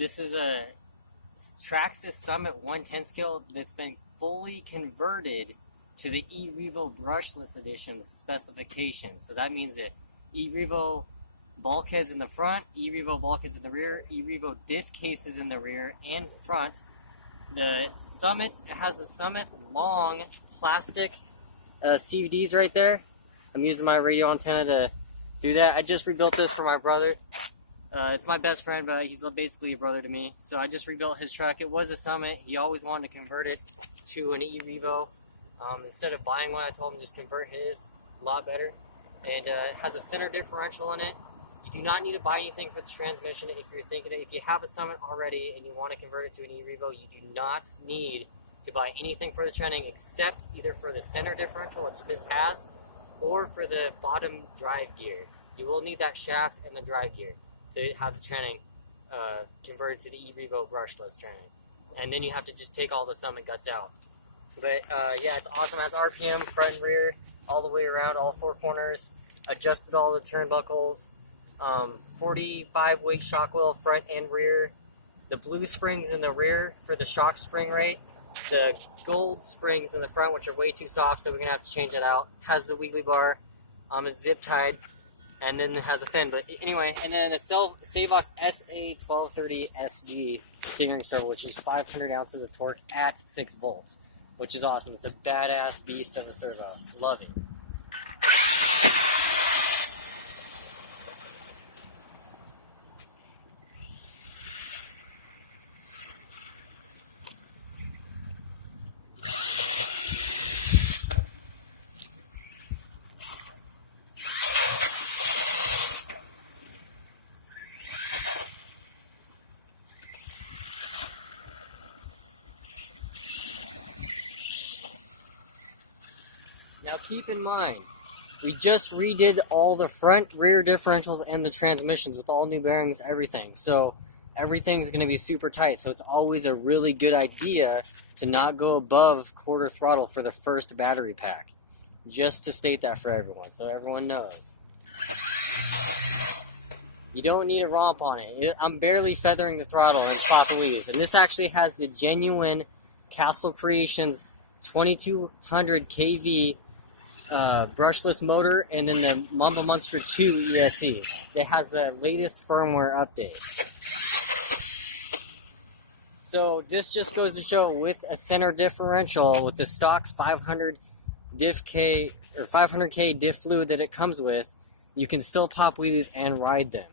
This is a Traxxas Summit 110 scale that's been fully converted to the Revo brushless edition specifications. So that means that Revo bulkheads in the front, Revo bulkheads in the rear, Revo diff cases in the rear and front. The Summit, it has the Summit long plastic CVDs right there. I'm using my radio antenna to do that. I just rebuilt this for my brother. It's my best friend, but he's basically a brother to me. So I just rebuilt his truck. It was a Summit. He always wanted to convert it to an Revo. Instead of buying one, I told him just convert his. A lot better. And it has a center differential in it. You do not need to buy anything for the transmission if you're thinking if you have a Summit already and you want to convert it to an Revo, you do not need to buy anything for the trending except either for the center differential, which this has, or for the bottom drive gear. You will need that shaft and the drive gear to have the trending converted to the Revo brushless trending. And then you have to just take all the Summit guts out. But yeah, it's awesome. It has RPM, front and rear, all the way around, all four corners. Adjusted all the turnbuckles. 45 weight shock wheel front and rear. The blue springs in the rear for the shock spring rate. The gold springs in the front, which are way too soft, so we're gonna have to change that out. Has the wiggly bar. It's zip tied, and then it has a fin. But anyway, and then a Savox SA1230SG steering servo, which is 500 ounces of torque at 6 volts, which is awesome. It's a badass beast of a servo. Love it. Now keep in mind, we just redid all the front, rear differentials and the transmissions with all new bearings, everything. So everything's going to be super tight. So it's always a really good idea to not go above quarter throttle for the first battery pack. Just to state that for everyone, so everyone knows. You don't need a romp on it. I'm barely feathering the throttle and popping wheelies. And this actually has the genuine Castle Creations 2200 kV brushless motor, and then the Mamba Monster 2 ESC. It has the latest firmware update. So this just goes to show, with a center differential, with the stock 500 diff-K or 500K diff fluid that it comes with, you can still pop wheelies and ride them.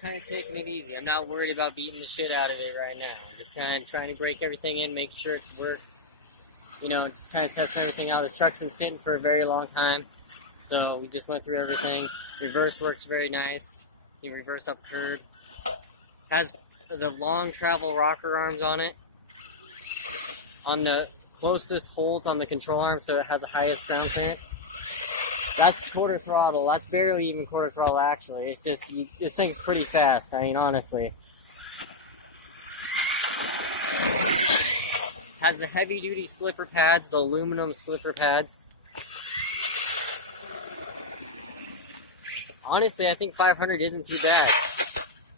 Kind of taking it easy. I'm not worried about beating the shit out of it right now. I'm just kind of trying to break everything in, make sure it works. You know, just kind of testing everything out. This truck's been sitting for a very long time, so we just went through everything. Reverse works very nice. You reverse up curb. Has the long travel rocker arms on it. On the closest holes on the control arm, so it has the highest ground clearance. That's quarter throttle. That's barely even quarter throttle, actually. It's just, this thing's pretty fast, I mean, honestly. Has the heavy-duty slipper pads, the aluminum slipper pads. Honestly, I think 500 isn't too bad.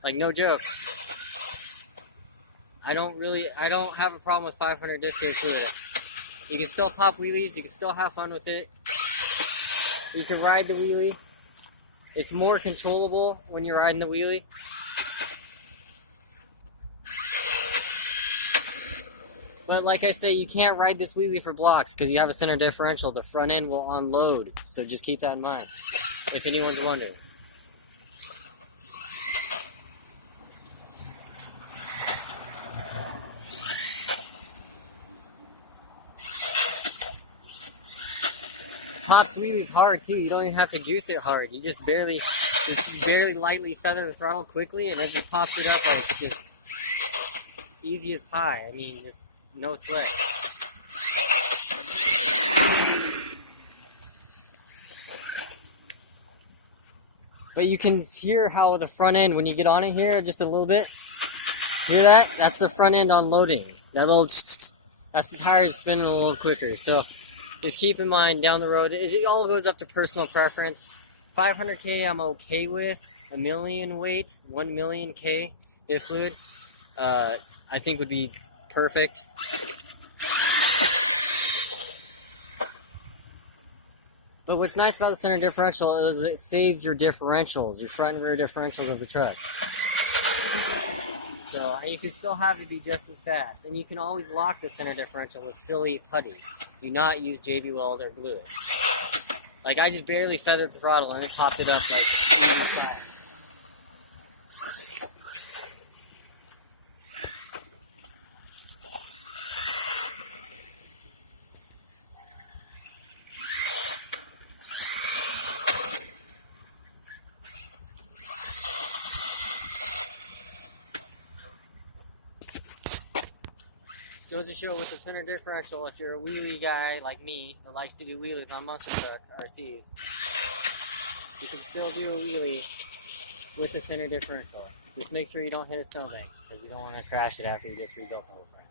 Like, no joke. I don't have a problem with 500 disc brake fluid. You can still pop wheelies, you can still have fun with it. You can ride the wheelie. It's more controllable when you're riding the wheelie. But like I say, you can't ride this wheelie for blocks because you have a center differential. The front end will unload. So just keep that in mind, if anyone's wondering. pops wheelies hard too. You don't even have to goose it hard. You just barely lightly feather the throttle quickly, and it just pops it up like just easy as pie. I mean, just no sweat. But you can hear how the front end, when you get on it here just a little bit, hear that? That's the front end unloading. That little, that's the tires spinning a little quicker. So just keep in mind down the road, it all goes up to personal preference. 500K I'm okay with. 1 million weight, 1 million K diff fluid, I think would be perfect. But what's nice about the center differential is it saves your differentials, your front and rear differentials of the truck. So you can still have it be just as fast. And you can always lock the center differential with silly putty. Do not use JB Weld or glue it. Like, I just barely feathered the throttle and it popped it up like easy fire. Goes to show with the center differential, if you're a wheelie guy like me that likes to do wheelies on monster trucks, RCs, you can still do a wheelie with the center differential. Just make sure you don't hit a snowbank, because you don't want to crash it after you just rebuilt the whole frame.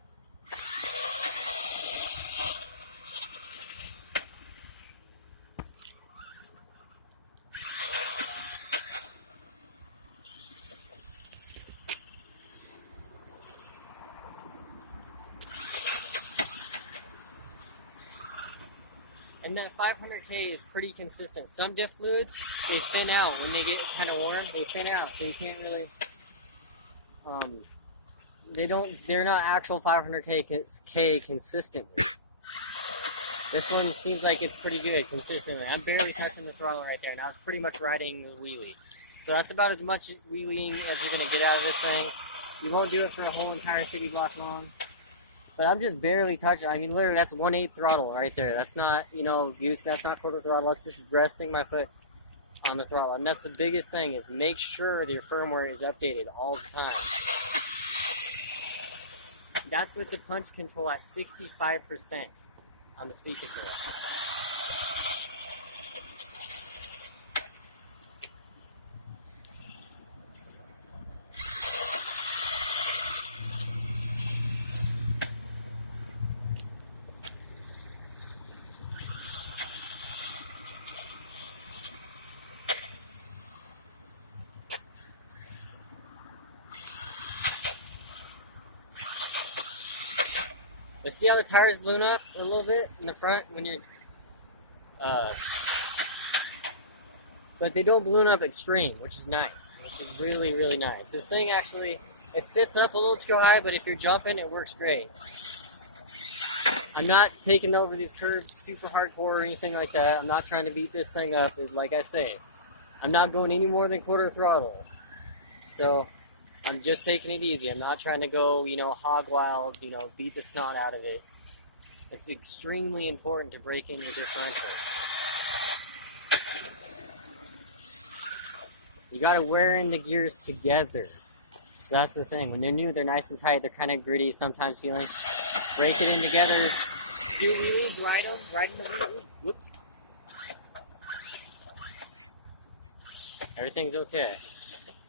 And that 500K is pretty consistent. Some diff fluids, they thin out when they get kind of warm. They thin out, so you can't really. They're not actual 500K consistently. This one seems like it's pretty good consistently. I'm barely touching the throttle right there, and I was pretty much riding the wheelie. So that's about as much wheeling as you're gonna get out of this thing. You won't do it for a whole entire city block long. But I'm just barely touching. I mean, literally, that's 1/8 throttle right there. That's not, goose. That's not quarter throttle. That's just resting my foot on the throttle. And that's the biggest thing, is make sure that your firmware is updated all the time. That's with the punch control at 65% on the speed control. But see how the tires balloon up a little bit in the front when you're, but they don't balloon up extreme, which is nice, which is really, really nice. This thing actually, it sits up a little too high, but if you're jumping, it works great. I'm not taking over these curves super hardcore or anything like that. I'm not trying to beat this thing up. Like I say, I'm not going any more than quarter throttle. So I'm just taking it easy. I'm not trying to go, hog wild, beat the snot out of it. It's extremely important to break in your differentials. You gotta wear in the gears together. So that's the thing. When they're new, they're nice and tight. They're kind of gritty, sometimes feeling. Break it in together. Do wheelies, ride them, ride in the wheel. Whoop. Everything's okay.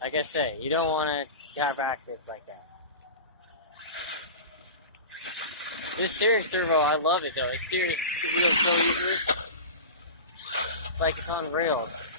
Like I say, you don't want to have accidents like that. This steering servo, I love it though. It steers the wheels so easily. It's like it's on rails.